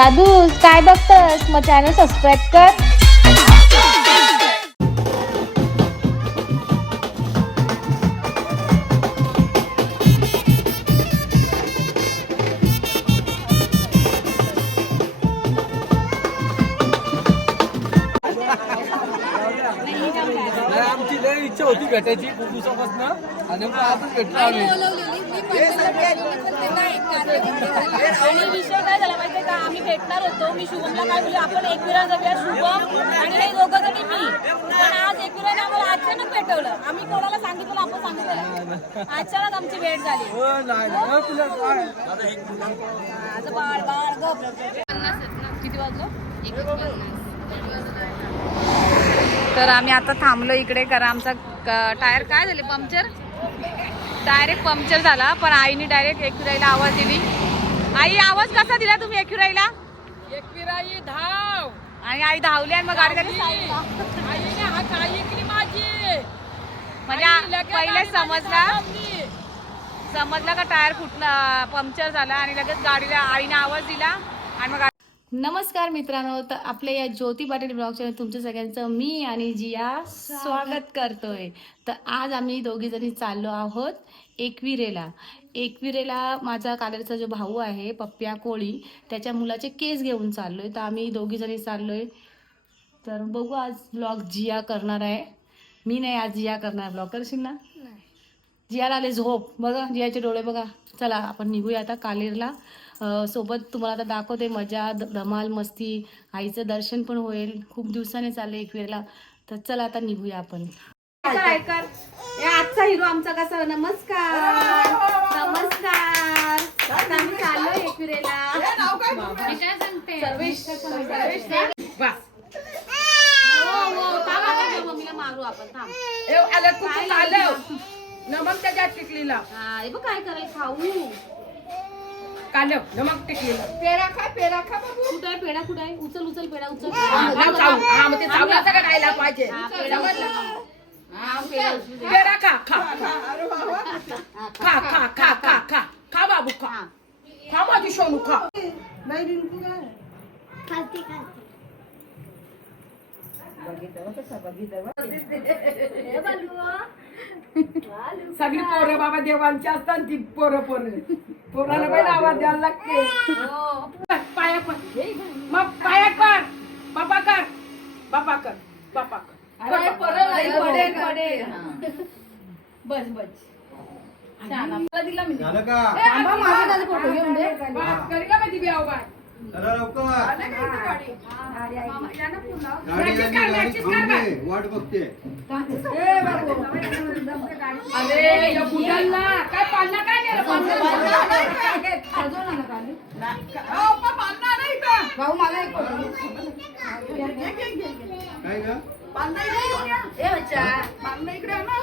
दादू काय बघतस? मग channel subscribe कर. भेटायची खूप दिवसापासून. आणि आजच भेटलो आम्ही. आम्ही भेटणार होतो. मी शुभमला काय बोलले आपण एकविरा जाऊया शुभम आणि हे दोघं जणी मी. पण आज एकविराने आम्हाला अचानक भेटवलं. आम्ही कोणाला सांगितलं आपण सांगितलं अचानक आमची भेट झाली. हो? माझं बाळ बाळ गप. किती वाजलं? तर आम्ही आता थांबलो इकडे. कारण आमचा टायर काय झाले? पंक्चर? डायरेक्ट पंक्चर झाला. पण आईने डायरेक्ट एकविराईला आवाज दिली. आई आवाज कसा दिला तुम्ही एकविराईला एकविराई धाव. आणि आई धावली आणि मग गाडी. आईने हात ऐकली माझी. म्हणजे पहिले समजला. समजला का टायर फुटला पंक्चर झाला आणि लगेच गाडीला आईने आवाज दिला आणि मग नमस्कार मित्रांनो तर आपल्या या ज्योती पाटील ब्लॉग चॅनल तुमच्या सगळ्यांचं मी आणि जिया स्वागत करतोय. तर आज आम्ही दोघी जणी चाललो आहोत एकविरेला. एकविरेला माझा कालेरचा जो भाऊ आहे पप्प्या कोळी त्याच्या मुलाचे केस घेऊन चाललोय. तर आम्ही दोघी जणी चाललोय. तर बघू आज ब्लॉग जिया करणार आहे. मी नाही आज जिया करणार ब्लॉग करशील ना? जियाला आले झोप. बघा जियाचे डोळे बघा. चला आपण निघूया आता कालेरला. सोबत तुम्हाला आता दाखवते मजा धमाल मस्ती. आईचं दर्शन पण होईल. खूप दिवसाने चालले एकवेळेला तर चला आता निघूया आपण. आजचा हिरो आमचा कसा नमस्कार नमस्कार आता आम्ही एकविरेला मम्मीला मारू आपण थांब नमक त्याच्यात टिकलीला हा, हे बघ काय करायला खाऊ कालव नमक टिकलीला पेरा खा पेरा खा बाबू कुठं आहे पेढा कुठं आहे उचल उचल पेढा उचल हा, जाऊ, जाऊ. हा, मग ते चावलाचं का खायला पाहिजे हा, पेढा उचल. हा, पेढा उचलू दे. पेरा खा खा खा खा खा खा खा खा बाबू खा हा. खा माझी सोनू खा सगळी पोरं बाबा देवांची असतात ती पोरं पोरं पोराला पण आवाज द्यायला लागते पाया पण बस बस. छान आपल्याला दिला मी. झालं का? ए, थांबा, आजी, माझा माझा फोटो घेऊन दे. बात करीला माझी ब्याव बाय चला लवकर. आलं का इथं गाडी? मामा, या ना पुन्हा. गाडी Practice कर, आली गाडी practice कर बाय. थांबली. वाट बघते. अरे या बुड्याला काय पाळणा काय केलं पाळणा? अहो, पप्पा, पाळणा आला इथं. भाऊ मला एक फोटो घे, घे, घे, घे. काय का पाळणा इकडे येऊन या. पाळणा इकडे आणा.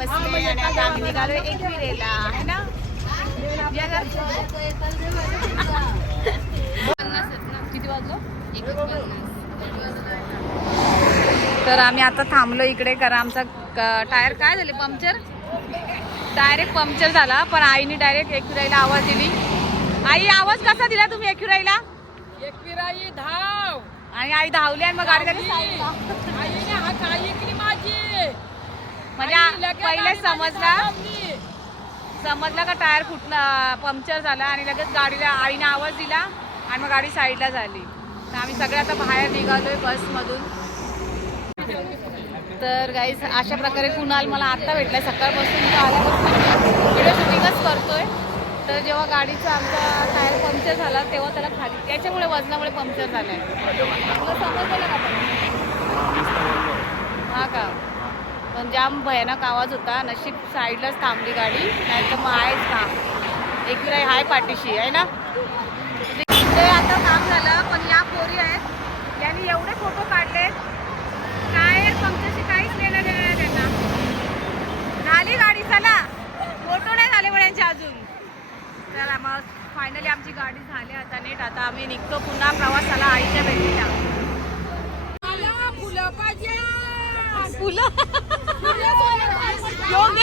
बसले आणि आता आम्ही निघालो एकविरेला आहे ना. किती वाजलो तर आम्ही आता थांबलो इकडे कारण आमचा टायर काय झाले? पंक्चर? डायरेक्ट पंक्चर झाला पण आईने डायरेक्ट एकविराईला आवाज दिली. आई आवाज कसा दिला तुम्ही एकविराईला? एकविराई धाव. आणि आई धावली आणि मग गाडी झाली साईडला. आईने हात ऐकली माझी म्हणजे पहिले समजला? समजला का टायर फुटला पंक्चर झाला आणि लगेच गाडीला आईने आवाज दिला आणि मग गाडी साईडला झाली. तर आम्ही सगळे आता बाहेर निघालोय बसमधून. तर गाईज अशा प्रकारे कुणाल मला आत्ता भेटलाय. सकाळपासून तो आल्यापासून व्हिडिओ शूटिंगच करतोय. तर जेव्हा गाडीचा आमचा टायर पंक्चर झाला तेव्हा त्याला खाली त्याच्यामुळे वजनामुळे पंक्चर झालाय. तुला समजलं का? पण हा का? पण जाम भयानक आवाज होता. नशीब साईडलाच थांबली गाडी. नाही तर मग आहेच काम. एक विराई हाय पाठीशी आहे ना? ते आता काम झालं पण या पोरी आहेत. यांनी एवढे फोटो काढलेत काय पंक्चरशी काहीच लेणं देणं नाही त्यांना. झाली गाडी चला. फोटो नाही झाले पण यांचे अजून. चला मग फायनली आमची गाडी झाली आता नीट. आता आम्ही निघतो पुन्हा प्रवासाला आईच्या भेटीला मला fulana. ¿Dónde?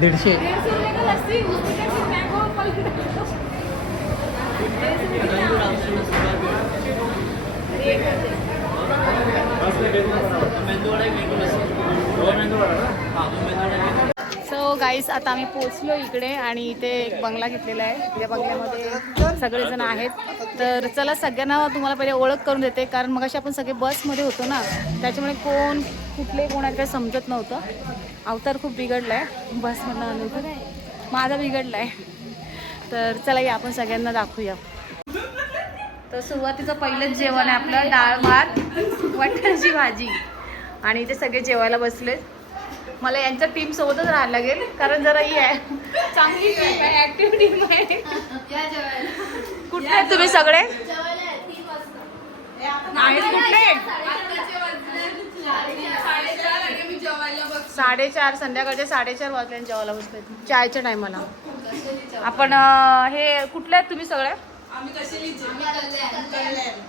दीडशे. सो गाईस आता आम्ही पोचलो इकडे आणि इथे एक बंगला घेतलेला आहे. या बंगल्यामध्ये सगळेजण आहेत. तर चला सगळ्यांना तुम्हाला पहिले ओळख करून देते कारण मग आपण सगळे बसमध्ये होतो ना त्याच्यामुळे कोण कुठले कोण काही समजत नव्हतं. अवतार खूप बिघडला आहे बसमधनं अनुभव माझा बिघडला आहे तर चला या आपण सगळ्यांना दाखवूया. तर सुरुवातीचं पहिलंच जेवण आहे आपलं डाळ भात वाटाण्याची भाजी. आणि इथे सगळे जेवायला बसले मला यांच्या टीम सोबतच राहायला लागेल कारण जरा ही आहे. चांगली टीम आहे टीम आहे. कुठले आहेत तुम्ही सगळे? आहेत कुठले साडेचार संध्याकाळचे साडेचार वाजले जेवायला बसले. चायच्या टायमाला. आपण हे कुठले आहेत तुम्ही सगळे?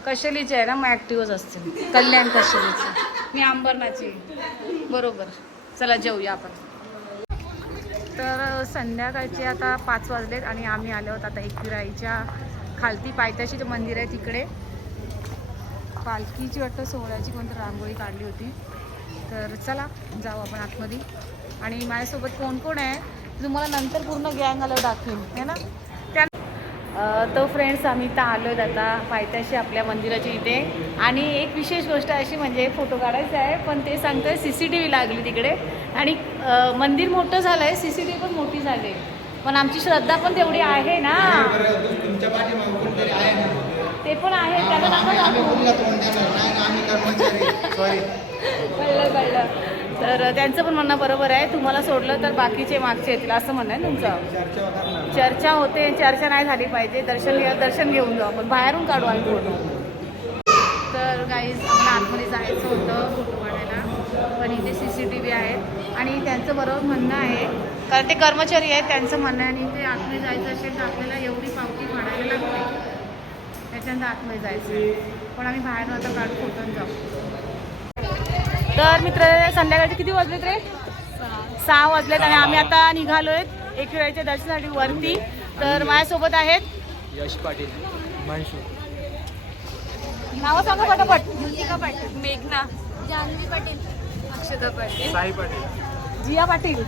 कशेलीचे आहे ना मग ॲक्टिव्हच असते कल्याण कशेलीचे. मी अंबरनाची बरोबर. चला जेऊया आपण. तर संध्याकाळचे आता पाच वाजलेत आणि आम्ही आलो आहोत आता एकविराईच्या खालती पायथ्याशी जे मंदिर आहे तिकडे. पालखीची वाटतं सोहळ्याची कोणती रांगोळी काढली होती. तर चला जाऊ आपण आतमध्ये. आणि माझ्यासोबत कोण कोण आहे तुम्हाला नंतर पूर्ण गँग आलं दाखवेन है ना? त्या तो फ्रेंड्स आम्ही इथं आलो आहेत आता पायथ्याशी आपल्या मंदिराच्या इथे. आणि एक विशेष गोष्ट अशी म्हणजे फोटो काढायचा आहे पण ते सांगतोय सी सी टी व्ही लागली तिकडे. आणि मंदिर मोठं झालं आहे सी सी टी व्ही पण मोठी झाली. आहे पण आमची श्रद्धा पण तेवढी आहे ना. ते पण आहे त्याला. कळलं कळलं तर त्यांचं पण म्हणणं बरोबर आहे. तुम्हाला सोडलं तर बाकीचे मागचे येतील असं म्हणणं आहे तुमचं. चर्चा होते चर्चा नाही झाली पाहिजे. दर्शन दर्शन घेऊन जाऊ आपण. बाहेरून काढू आम्ही फोटो. तर आम्हाला आतमध्ये जायचं होतं फोटो काढायला. पण इथे सी सी टी व्ही आहेत आणि त्यांचं बरोबर म्हणणं आहे. कारण ते कर्मचारी आहेत त्यांचं म्हणणं आहे आणि इथे आतमध्ये जायचं असेल तर आपल्याला एवढी पावती काढायला लागते. त्याच्यानंतर आतमध्ये जायचं आहे. पण आम्ही बाहेरून आता काढू फोटो आणि जाऊ. तर मित्र संध्याकाळचे किती वाजलेत रे? सहा वाजलेत आणि आम्ही आता निघालोय एक वेळेच्या दर्शनासाठी वरती. तर माझ्यासोबत आहेत. यश पाटील. मनशू नावं सांगा पटापट. पाटील. मेघना. जान्हवी पाटील. अक्षता पाटील. साई पाटील. जिया पाटील.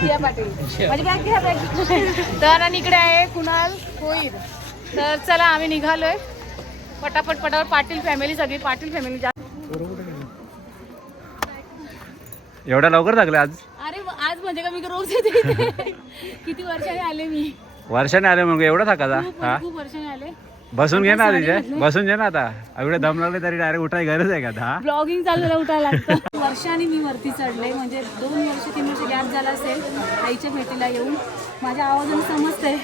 जिया पाटील. माझी बॅग घ्या बॅग तर आणि इकडे आहे कुणाल होईल तर चला आम्ही निघालोय. पटापट पटापट. पाटील फॅमिली सगळी पाटील फॅमिली जा. एवढ्या लवकर लागले आज? अरे आज म्हणजे का मी रोज येते. किती वर्षाने आले मी. वर्षाने आले मग एवढा थाकाचा खूप हा? खूप वर्षाने आले. बसून घे ना तिथे घातली. बसून घे ना आता. एवढे दम लागले तरी डायरेक्ट उठाय गरज आहे का आता हा? ब्लॉगिंग चालू उठायला लागतं. वर्षाने मी वरती चढले. म्हणजे दोन वर्ष तीन वर्ष गॅप झाला असेल आईच्या भेटीला येऊन. माझ्या आवाजाने समजतंय.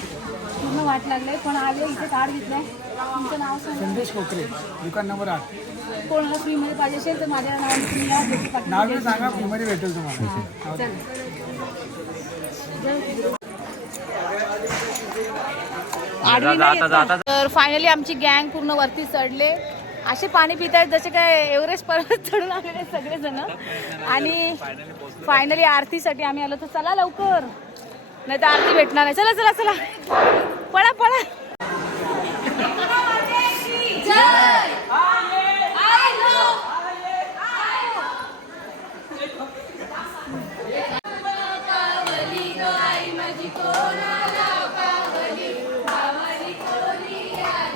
पूर्ण वाट लागले पण आले इथे कार्ड घेतलंय. तुमचं नाव संदेश कोकरे दुकान नंबर आठ. कोणाला फ्रीमध्ये पाहिजे असेल तर माझ्या नावाने ज्योती पाटील नाव सांगा फ्रीमध्ये भेटेल तुम्हाला. चल. आडवी जाता-. तर फायनली आमची गँग पूर्ण वरती चढले. असे पाणी पित आहेत जसे काय एव्हरेस्ट पर्वत चढून आलेले सगळेजण. आणि फायनली आरतीसाठी आम्ही आलो तर चला लवकर. नाही तर आरती भेटणार नाही. चला चला चला. पळा पळा.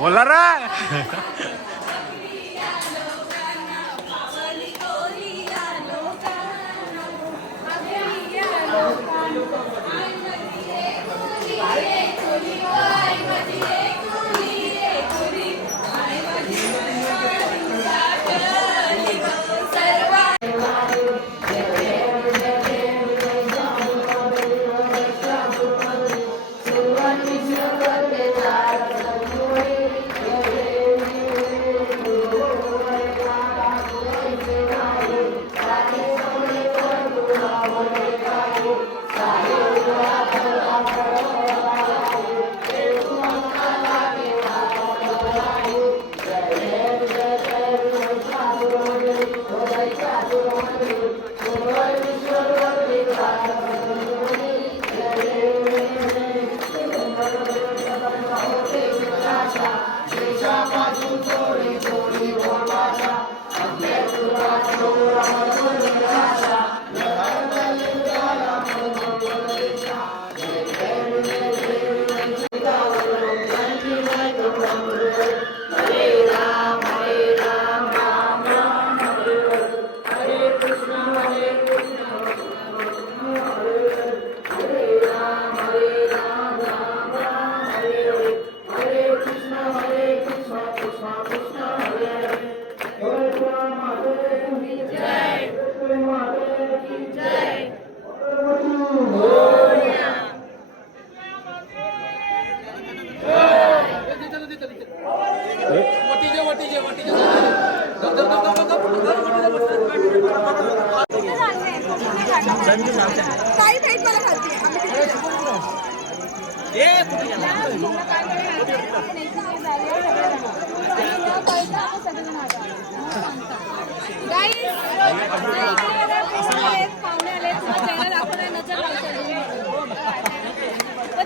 बोला रे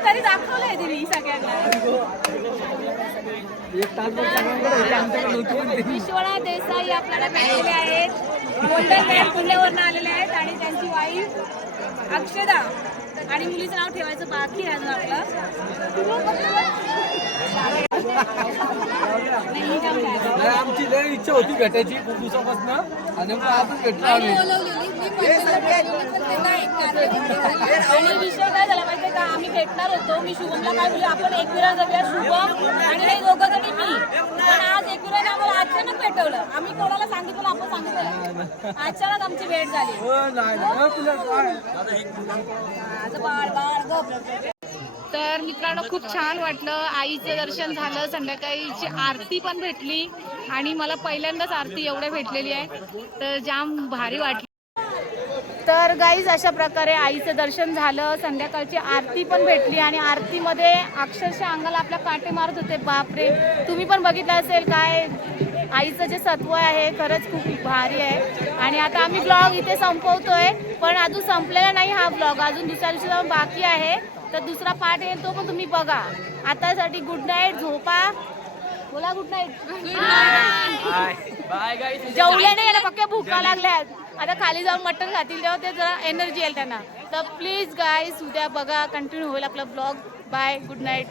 तरी दाखवलंय तिने सगळ्यांना. विश्वनाथ देसाई आपल्याला भेटलेले आहेत. गोल्डन मॅन पुण्यावरनं आलेले आहेत आणि त्यांची वाईफ अक्षदा. आणि मुलीचं नाव ठेवायचं बाकी आहे आपलं. नाही आमची लय इच्छा होती भेटायची खूप दिवसापासून. आणि मग आजच भेटलो आम्ही. आणि विषय काय झाला माहितीये का? आम्ही भेटणार होतो मी शुभमला काय बोलले आपण एकविरा जाऊया शुभम आणि हे दोघं जणी मी. पण आज एकविराने आम्हाला अचानक भेटवलं. आम्ही कोणाला सांगितलं आपण सांगितलं अचानक आमची भेट झाली. हो, नाही नाही. तुला काय? माझं बाळ बाळ गप. तर मित्रांनो खूप छान वाटलं. आईचं दर्शन झालं संध्याकाळीची आरती पण भेटली. आणि मला पहिल्यांदाच आरती एवढ्या भेटलेली आहे. तर जाम भारी वाटली. तर गाईज अशा प्रकारे आईचं दर्शन झालं. संध्याकाळची आरती पण भेटली. आणि आरतीमध्ये अक्षरशः अंगाला आपल्या काटे मारत होते. बापरे! तुम्ही पण बघितलं असेल काय? आईचं जे सत्व आहे खरंच खूप भारी आहे. आणि आता आम्ही ब्लॉग इथे संपवतोय. पण अजून संपलेला नाही हा ब्लॉग अजून दुसऱ्या दिवशी जाऊन बाकी आहे. तर दुसरा पार्ट येईल तो पण तुम्ही बघा. आतासाठी गुड नाईट झोपा. बोला गुड नाईट बाय गाईस जेवले नाही याला पक्के भूका लागल्यात. आता खाली जाऊन मटण खातील तेव्हा ते जरा एनर्जी येईल त्यांना. तर प्लीज गाईस उद्या बघा कंटिन्यू होईल आपला ब्लॉग बाय गुड नाईट